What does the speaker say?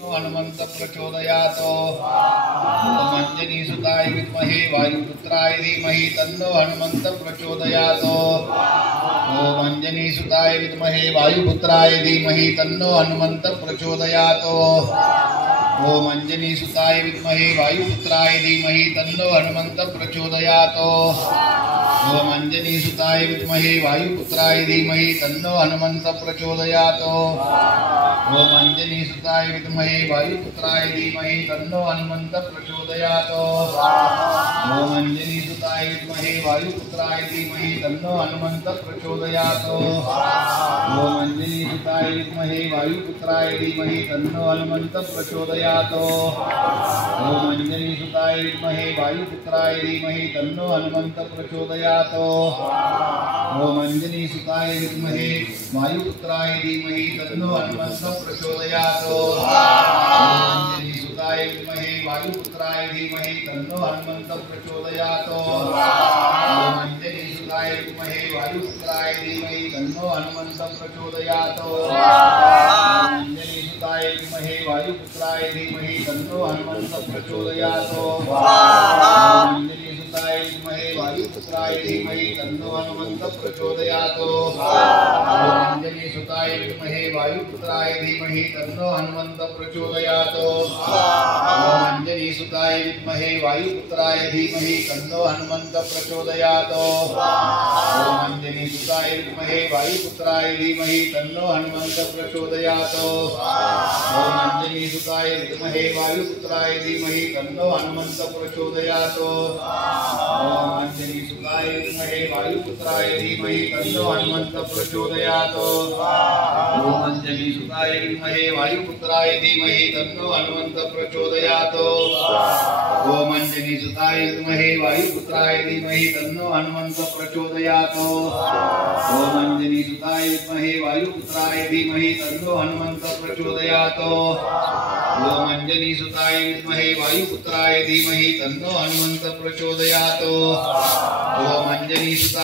हनुमंत प्रचोदयात्। ओम अंजनी सुताय विद्महे वायुपुत्राय धीमहि तन्नो हनुमंत प्रचोदयात्। ओम अंजनी सुताय विद्महे वायुपुत्राय धीमहि तन्नो हनुमंत प्रचोदयात्। ओम अंजनी सुताय विद्महे वायुपुत्राय धीमहि तन्नो हनुमंत प्रचोदयात्। ओम अंजनी सुताय विद्महे वायुपुत्राय धीमहि तन्नो हनुमंत प्रचोदयात्। ओम अंजनी सुताय विद्महे वायुपुत्राय धीमहि तन्नो हनुमंत प्रचोदयात्। ओम अंजनी सुताय विद्महे वायुपुत्राय धीमहि तन्नो हनुमंत प्रचोदयात्। ओम अंजनी सुताय विद्महे वायुपुत्राय धीमहि तन्नो हनुमंत प्रचोदयात्। ओम अंजनी सुताय विद्महे वायुपुत्राय धीमहि तन्नो हनुमंत प्रचोदयात्। ओम अंजनी सुताय विद्महे वायुपुत्राय धीमहि तन्नो हनुमंत प्रचोदयात्। ओम अंजनी सुताय विद्महे वायुपुत्राय धीमहि तन्नो हनुमंत प्रचोदयात्। ओम अंजनी सुताय विद्महे वायुपुत्राय धीमहि तन्नो हनुमंत प्रचोदयात्। ओम अंजनी सुताय विद्महे वायुपुत्राय धीमहि तन्नो हनुमंत प्रचोदयात्। ओम अंजनी सुताय विद्महे वायुपुत्राय धीमहि तन्नो हनुमंत प्रचोदयात्। ओम अंजनी सुताय विद्महे वायुपुत्राय धीमहि तन्नो हनुमंत प्रचोदयात्। ओम अंजनी सुताय विद्महे वायुपुत्राय धीमहि तन्नो हनुमंत प्रचोदयात्। ओम अंजनी सुताय विद्महे वायुपुत्राय धीमहि तन्नो हनुमंत प्रचोदयात्। ओम अंजनी सुताय विद्महे वायुपुत्राय धीमहि तन्नो हनुमंत प्रचोदयात्। ओम अंजनी सुताय विद्महे वायुपुत्राय धीमहि तन्नो हनुमंत प्रचोदयात्। ओम अंजनी सुताय विद्महे वायुपुत्राय धीमहि तन्नो हनुमंत प्रचोदयात्। ओम अंजनी सुताय विद्महे वायुपुत्राय धीमहि तन्नो हनुमंत प्रचोदयात्। ओम अंजनी सुताय विद्महे वायुपुत्राय धीमहि तन्नो हनुमंत प्रचोदयात्। ओम अंजनी सुताय विद्महे वायुपुत्राय धीमहि तन्नो हनुमंत प्रचोदयात्। ओम अंजनी सुताय